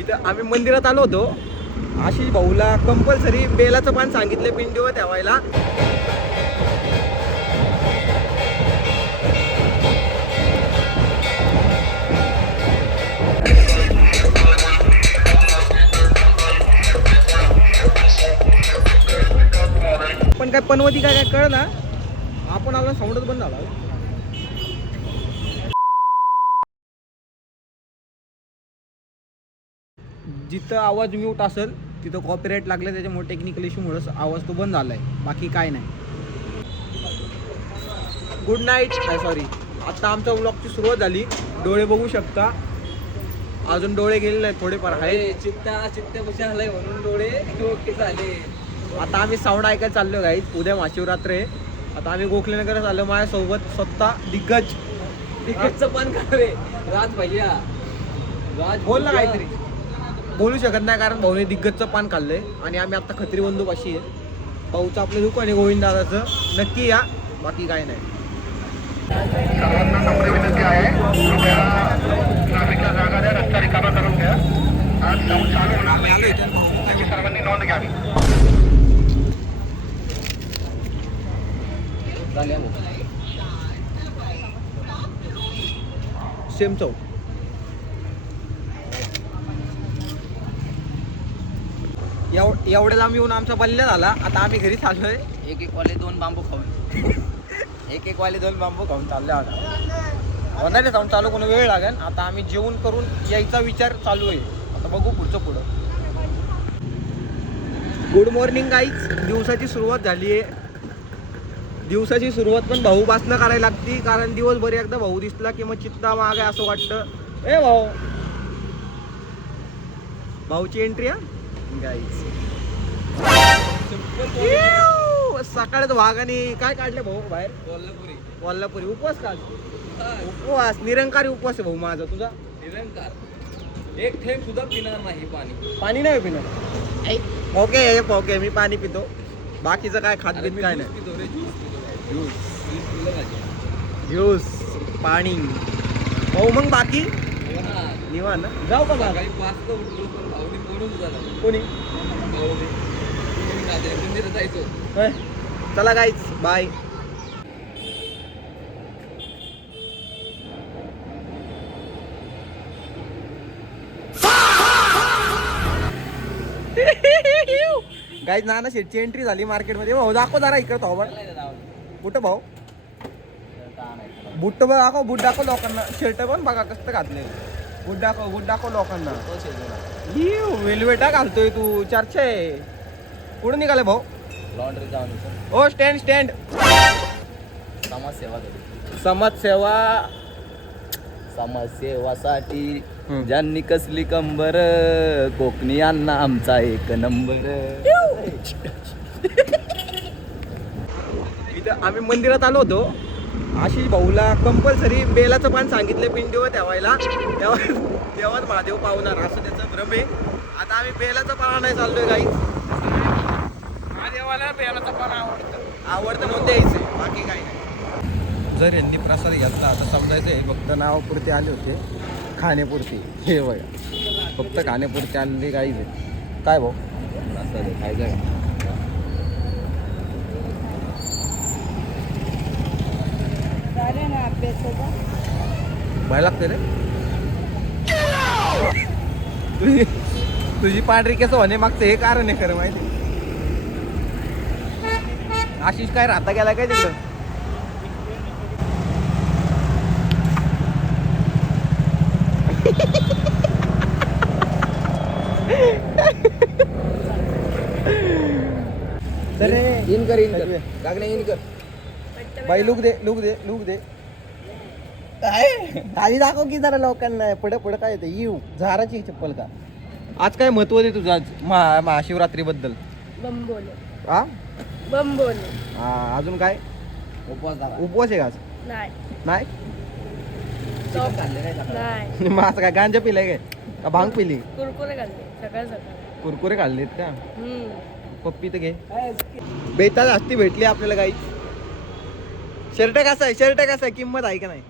इथं आम्ही मंदिरात आलो होतो. आशिष भाऊला कंपल्सरी बेलाचं पान सांगितलं पिंडीवर ठेवायला. पण काय पनवती काय कळ ना, आपण आलो साऊंडच बंद झाला. जिथं आवाज म्यूट असेल तिथं कॉपीराईट लागलं, त्याच्यामुळे टेक्निकल इश्यूमुळेच आवाज तो बंद झालाय, बाकी काय नाही. Good night. सॉरी, आता आमच्या व्लॉगची सुरुवात झाली. डोळे बघू शकता, अजून डोळे गेले नाही, थोडेफार आहे. चित्त्यापाशी आलाय म्हणून डोळे ओके झाले. आता आम्ही साऊंड ऐकायला चाललो गाईज. उद्या महाशिवरात्र आहे. आता आम्ही गोखलेनगरला चाललो. माझ्यासोबत स्वतः दिग्गजचं पण का रे राज भैया. राज बोल ना काहीतरी. बोलू शकत नाही कारण भाऊने दिग्गजचं पान खाल्लंय. आणि आम्ही आता खत्री बंधूपाशी आहे. भाऊचं आपलं दुकान आहे गोविंद दादाचं, नक्की या, बाकी काय नाही. सर्वांना नम्र विनंती आहे, ट्रॅफिकच्या जागा द्या, रस्ता रिकामा करून घ्या. आज साऊंड चालू होणार नाही, त्याची सर्वांनी नोंद घ्यावी. सेम चौक. एवढ्या लांब येऊन आमचा बल्ल्या झाला. आता आम्ही घरी चाललोय. एक वाले दोन बांबू खाऊन एक वाले दोन बांबू खाऊन चालले. आता होणार आहे जाऊन चालू, कोणी वेळ लागेल. आता आम्ही जेवण करून यायचा विचार चालू आहे. आता बघू पुढचं पुढं. Good morning guys. दिवसाची सुरुवात झाली आहे. दिवसाची सुरुवात पण भाऊ पासनं करायला लागती, कारण दिवसभर एकदा भाऊ दिसला की मग चित्ता मागे असं वाटतं. ए भाऊ, भाऊची एंट्री आहे गाईज. सकाळी भागाने काय काढले भाऊ बाहेर? कोल्हापुरी उपवास काढ. उपवास निरंकारी उपवास आहे भाऊ माझा. तुझा निरंकार. एक थेंब सुद्धा पिणार नाही पाणी. पाणी नाही पिणार? ओके मी पाणी पितो. बाकीचं काय खात घेत काय नाही. ज्यूस पाणी भाऊ. मग बाकी निवांत ना. जाऊ का बघा. पाचला उठलो पण भाऊने बोलून झाला. कोणी? मंदिरात जायचो. चला गाईज, बाय. गाईज नाना शेटची एंट्री झाली मार्केटमध्ये. भाऊ दाखव जरा इकडं तो. कुठं भाऊ? बुट दाखव, बूट दाखव लोकांना. शर्ट पण बघा कसं घातले. बूट दाखव लोकांना. वेलवेटा घालतोय तू. चर्चा आहे. कुठं निघाले भाऊ? लॉन्ड्री जाऊन ओ स्टँड. समाजसेवासाठी ज्यांनी कसली कंबर, कोकणी अण्णा आमचा एक नंबर. इथं आम्ही मंदिरात आलो होतो. आशिष भाऊला कंपल्सरी बेलाचं पान सांगितलं पिंडीवर ठेवायला, तेव्हाच महादेव पावणार असं त्याचं भ्रम आहे. आता आम्ही बेलाचं पान आणायला चाललोय गाई. महादेवाला बेलाचं पान आवडतं म्हणून द्यायचंय, बाकी काही नाही. जर यांनी प्रसाद घेतला आता समजायचं आहे फक्त नावापुरते आले होते, खाण्यापुरती. हे बघा फक्त खाण्यापुरते आलेली गाईच आहे. काय भाऊ प्रसाद खायचं का? भय लागते रे. तुझी पांढरी केस होणे मागचं हे कारण आहे खरं माहिती. आशिष काय राहता गेला काय तिकडं? इन कर बाई. लुक दे खाली दाखव की जरा लोकांना. पुढे काय येते येऊ झाराची चप्पल का? आज काय महत्व दे तुझं आज महाशिवरात्री बद्दल? बंबोले. हा बंबोले. हा अजून काय? उपवास आहे का आज? नाही. नाही नाही. मग असं काय गांजा पिलाय काय का भांग पिली? कुरकुरे खाल्ले सकाळ सकाळ. कुरकुरे खाल्लेत का? पप्पी तर घे. बेताज हस्ती भेटली आपल्याला काही. शर्ट कसा आहे? किंमत आहे का नाही?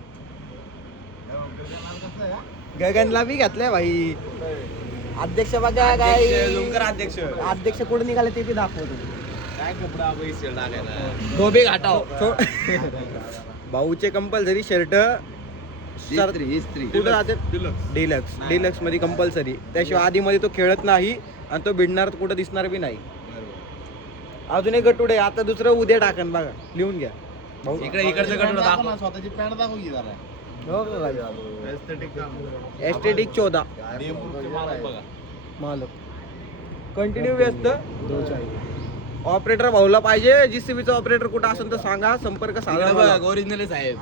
गगनला बी घातलाय भाई. अध्यक्ष बघा काय झुंकर अध्यक्ष अध्यक्ष कुठे निघाले ते बी दाखवतो. काय कपडा पैसे टाकायला धोबे घाटाव भाऊचे कंपल्सरी शर्ट इस्त्री कुठं जाते डिलक्स मध्ये कंपल्सरी. त्याशिवाय आधी मध्ये तो खेळत नाही आणि तो भिडणार कुठं दिसणार बी नाही. अजून एक गटुडे आता दुसरं उद्या टाकन बघा लिहून घ्या भाऊ. इकडचं गटुडं दाखव. स्वतःची पॅन्ट दाखव की जरा. एस्थेटिक 14 मालक कंटिन्यू व्यस्त. ऑपरेटर भाऊला पाहिजे. जीसीबीचा ऑपरेटर कुठं असेल तर सांगा संपर्क साधा. ओरिजिनल साहेब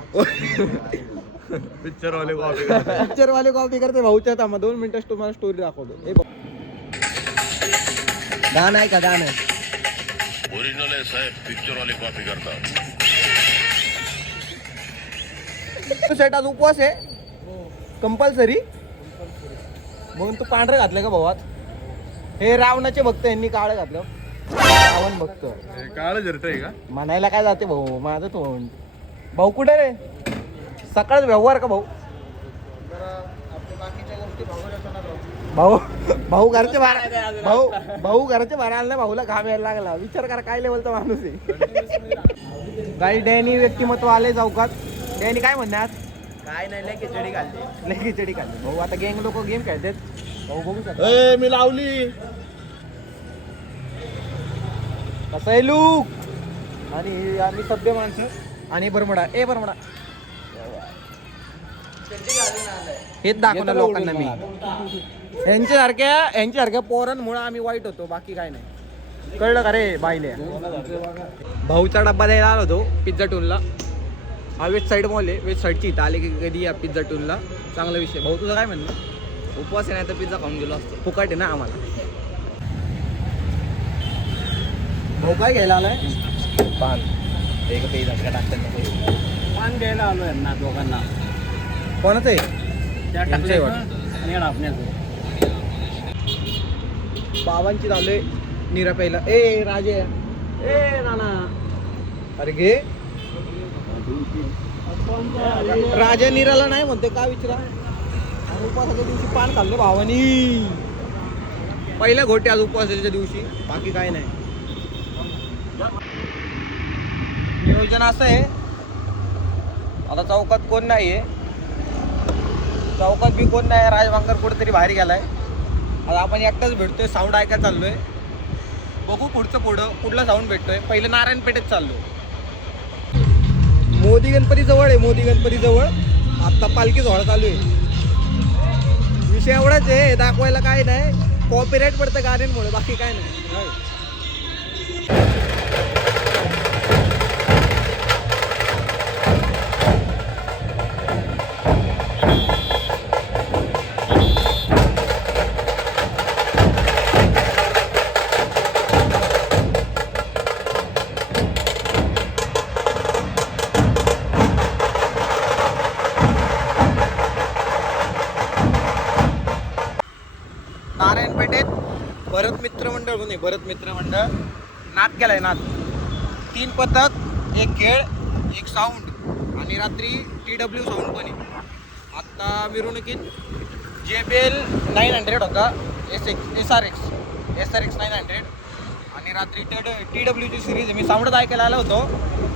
पिक्चर वाले पिक्चर वाले कॉपी करते भाऊच्या थांबा 2 मिनिटं तुम्हाला स्टोरी दाखवतो. गाणं आहे का गाणं ओरिजिनल आहे साहेब, पिक्चर वाले कॉपी करतात. सेट आज उपवास आहे कंपल्सरी म्हणून तू पांढरं घातलं का भावात. हे रावणाचे भक्त यांनी काळं घातलं. रावण भक्त काळ जर्ट आहे का म्हणायला काय जाते भाऊ माझं तोंड. भाऊ कुठे रे सकाळच व्यवहार का भाऊ. भाऊ भाऊ घरचे बाहेर भाऊ घरचे बाहेर आला भाऊला घाम यायला लागला. विचार करा काय लेवलचा माणूस आहे. काही डॅनी व्यक्तिमत्व आले चौकात. डॅनी काय म्हणणार काय नाही लय खिचडी घालते लई खिचडी खाल्ली. भाऊ आता गँग लोक गेम खेळतात. भाऊ बघू शकता मी लावली कसं आहे लूक. आणि आम्ही सभ्य माणसं आणि बरमडा बरमडा हेच दाखवणार लोकांना मी. यांच्यासारख्या पोरांमुळे आम्ही वाईट होतो बाकी काय नाही. कळलं का रे बाईले. भाऊचा डब्बा द्यायला आलो होतो पिझ्झा टूनला. हा वेस्ट साईड मॉल आहे. वेस्ट साईडची इथं आले की कधी या पिझ्झा टूनला. चांगला विषय. भाऊ तुझं काय म्हणणं. उपवास नाही तर पिझ्झा खाऊन गेलो असतो. फुकाट आहे ना आम्हाला. भाऊ काय घ्यायला आलाय. पान एक पेज झटका टाकतात पान घ्यायला आलो यांना दोघांना. कोणाचं आहे त्या यांचं आहे टाकले वाटतं. आणि आपण्याचं. बाबांची झालोय निरा प्यायला. ए राजे नाना अरे घे. राजा निराला नाही म्हणते का विचारा. आणि उपवासाच्या दिवशी पान खाल्लं भावानी. पहिल्या घोटे आज उपवासाच्या दिवशी बाकी काय नाही. नियोजन असं आहे आता चौकात कोण नाहीये. चौकात बी कोण नाही. राजबांगर कुठेतरी बाहेर गेलाय. आता आपण एकटाच भेटतोय. साऊंड ऐकायला चाललोय. बघू पुढला साऊंड भेटतोय. पहिलं नारायणपेठेत चाललोय. मोदी गणपती जवळ आहे. मोदी गणपती जवळ आता पालखी सोहळा चालू आहे. विषय एवढाच आहे दाखवायला काय नाही. कॉपीराईट पडतं गाण्यांमुळे बाकी काय नाही. नारायणपेठेत भरत मित्र मंडळ म्हणून भरत मित्र मंडळ नाद केलाय. नाद 3 पथक, 1 खेळ, 1 साऊंड आणि रात्री TW साऊंड पण आहे. आत्ता मिरवणुकीत JBL 900 होता. SRX 900 आणि रात्री TWची सिरीज. मी साऊंडच ऐकायला आलो होतो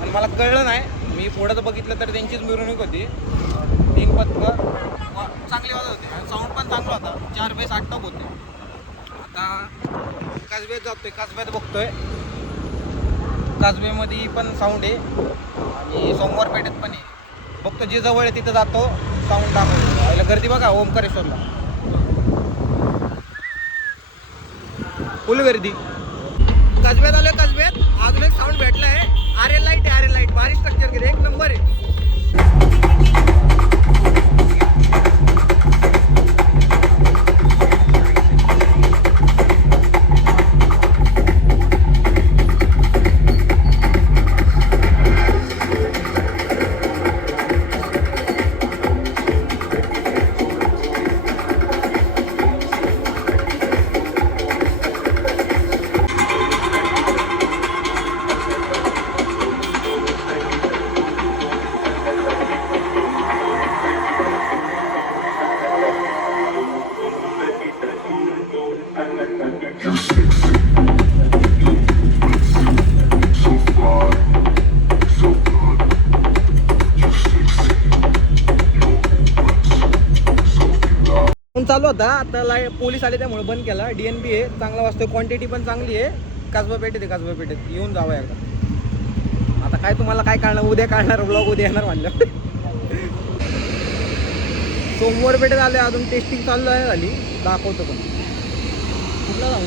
आणि मला कळलं नाही. मी पुढं बघितलं तर त्यांचीच मिरवणूक होती. 3 पथकं चांगली वाजत होते आणि साऊंड पण चांगला होता. 4 बेस 8 टॉप होते. आता काजब्यात जातोय. काजब्यात बघतोय. काजब्यामध्ये पण साऊंड आहे आणि सोमवार पेठेत पण आहे. बघतो जे जवळ आहे तिथं जातो. साऊंड दाखवतो. गर्दी बघा ओमकारेश्वरला फुल गर्दी. काजब्यात आलोय. काजब्यात अजून एक साऊंड भेटला आहे. RL लाईट आहे. RL लाईट भारी स्ट्रक्चर केलं. 1 नंबर आहे. पण चालू होता आता पोलीस आले त्यामुळे बंद केला. DNB आहे, चांगला वाजतोय, क्वांटिटी पण चांगली आहे. कसबा पेठेत येऊन जावं एकदा. आता काय तुम्हाला काय कळणार, उद्या कळणार, ब्लॉग उद्या येणार म्हणलं. सोमवार पेठेत आले, अजून टेस्टिंग चालू आहे झाली, दाखवतो पण. कुठला जाऊन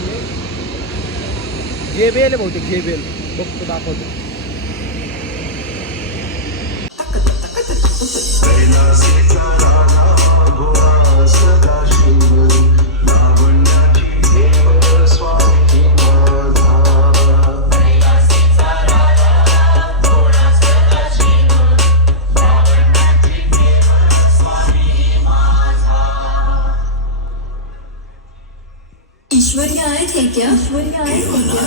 JBL आहे बहुतेक, JBL बघतो, दाखवतो. ईश्वरी आए थे क्या? ईश्वरी आए थे क्या?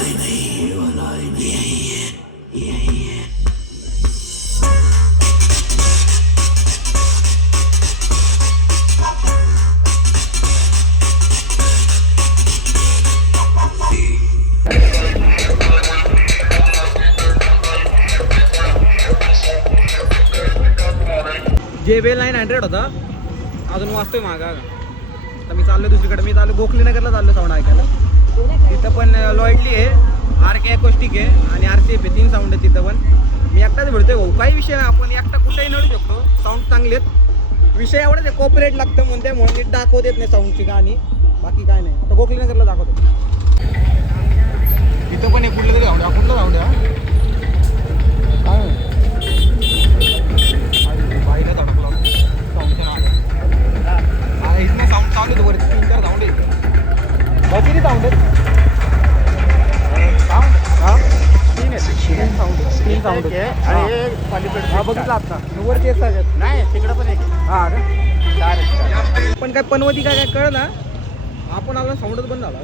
JBL 900 होता, अजून वाजतोय मागा. तर मी चाललो दुसरीकडे, मी चाललो गोखलीनगरला चाललो साऊंड ऐकायला. तिथं पण लॉयडली आहे, RK अकोस्टिक आहे आणि RCF आहे, 3 साऊंड आहे तिथं पण. मी एकटाच भेटतोय भाऊ, काही विषय नाही, आपण एकटा कुठेही नडू शकतो. साऊंड चांगले आहेत, विषय एवढाच आहे कॉपरेट लागतं म्हणते, म्हणून नीट दाखवत येत नाही साऊंडची गाणी, बाकी काय नाही. आता गोखलीनगरला दाखवतो. तिथं पण एक कुठलं तरी साऊंड, कुठलं साऊंड आहे काय बाईला धडकला साऊंडच्या नावाने. इथनं साऊंड चालू आहे, वरती 3-4 साऊंड आहेत. किती साऊंड आहेत? हां 3 आहेत, 3 साऊंड हा बघितलं आता वरती येत सगळ्यात. नाही तिकडं पण एक हां का पण काय पनवती काय कळ ना, आपण आला साऊंडच बंद झाला.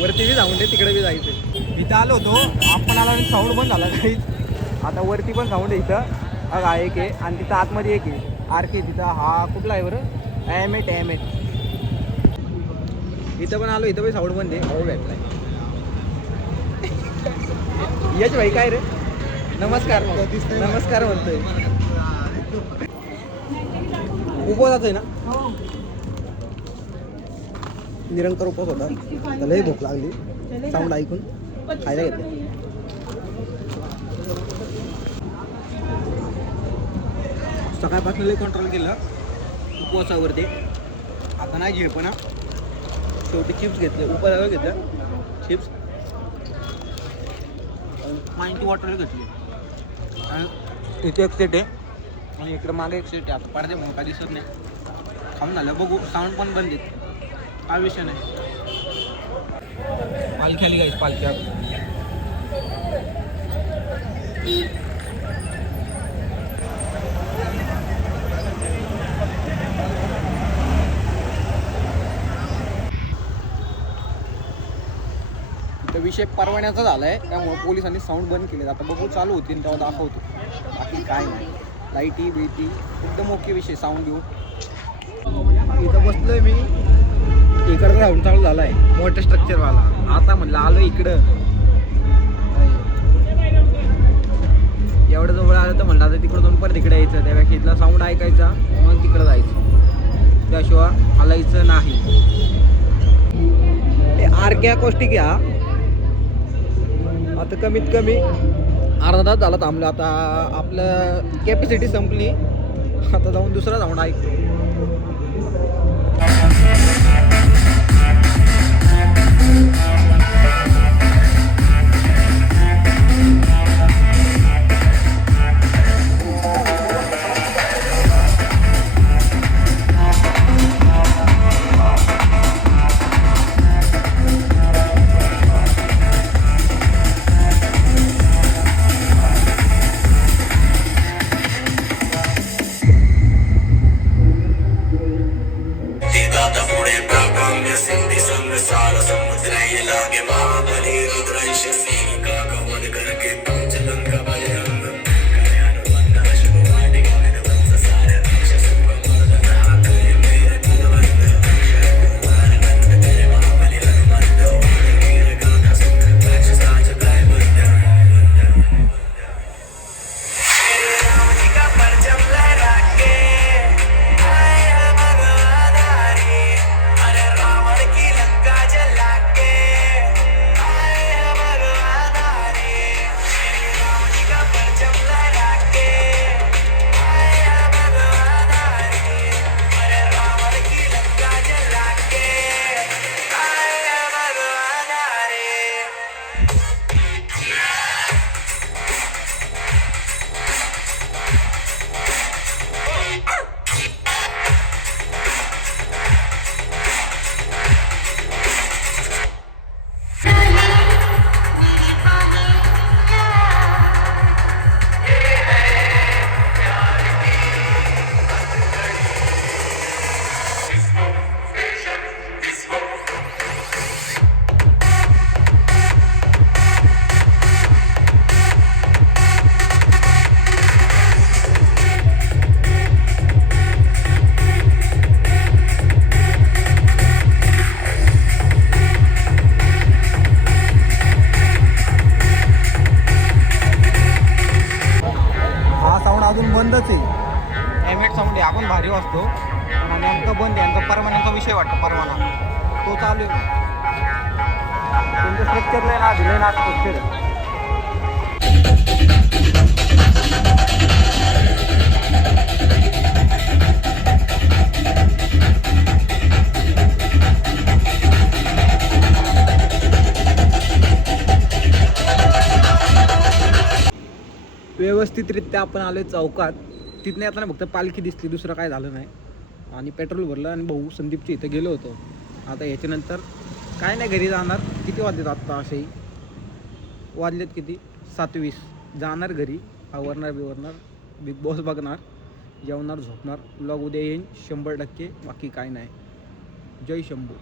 वरती बी साऊंड आहे, तिकडे बी जायचं. इथं आलो होतो आपण, आला आणि साऊंड बंद झाला काही. आता वरती पण साऊंड आहे इथं, हा एक आहे आणि तिथं आतमध्ये एक आहे RK. तिथं हा कुठला आहे बरं, AM8. इथं पण आलो, इथं पण साऊंड बंद आहे. हो भेटलाय यश भाई, काय रे नमस्कार म्हणतोय. उपवास आहे ना, निरंतर उपवास होता, त्यालाही भूक लागली, साऊंड ऐकून खायला घेतलं. सकाळपासून लई कंट्रोल केलं उपवासावरती. आता नाही जे पण शेवटी चिप्स घेतले, उपवासावर घेतलं चिप्स, पाण्याची बॉटल घेतली. आणि इथे एक सेट आहे आणि इकडं मागे एक सेट आहे. आता पडदे म्हणून काय दिसत नाही, खाऊन झालं बघू. साऊंड पण बंद आहेत, काय विषय नाही. पालखी आली गाईस, पालखी. विषय परवान्याचा झाला आहे, त्यामुळे पोलिसांनी साऊंड बंद केले. आता बघू, चालू होतील तेव्हा दाखवतो, बाकी काय नाही. लाईटी बिटी एकदम ओके विषय. साऊंड घेऊ इथं बसलोय मी, इकडं साऊंड चालू झाला आहे मोठं स्ट्रक्चरवाला. आता म्हणलं आलो इकडं, एवढं जवळ आलं तर म्हणलं आता तिकडं जाऊन परत तिकडे यायचं, त्यापेक्षा इथला साऊंड ऐकायचा मग तिकडं जायचं, त्याशिवाय हलायचं नाही. RK अकोस्टिक घ्या. आता कमीत कमी अर्धा तास झाला थांबलं. आता आपलं कॅपॅसिटी संपली, आता जाऊन दुसरा साऊंड ऐकतो. बनवण्याचा विषय वाटतो परवाना तो चालू आहे. तुमचं स्ट्रक्चर लय ना दिलं ना स्ट्रक्चर. व्यवस्थितरित्या आपण आलो चौकात. तिथनं येताना फक्त पालखी दिसली, दुसरं काय झालं नाही. आणि पेट्रोल भरलं आणि भाऊ संदीपच्या इथं गेलो होतो. आता याच्यानंतर काय नाही, घरी जाणार. किती वाजलेत आत्ता? असेही वाजलेत किती? 7:20. जाणार घरी, आवरणार बिवरणार, बिग बॉस बघणार, जेवणार, झोपणार. व्लॉग उद्या येईन 100%. बाकी काय नाही. जय शंभू.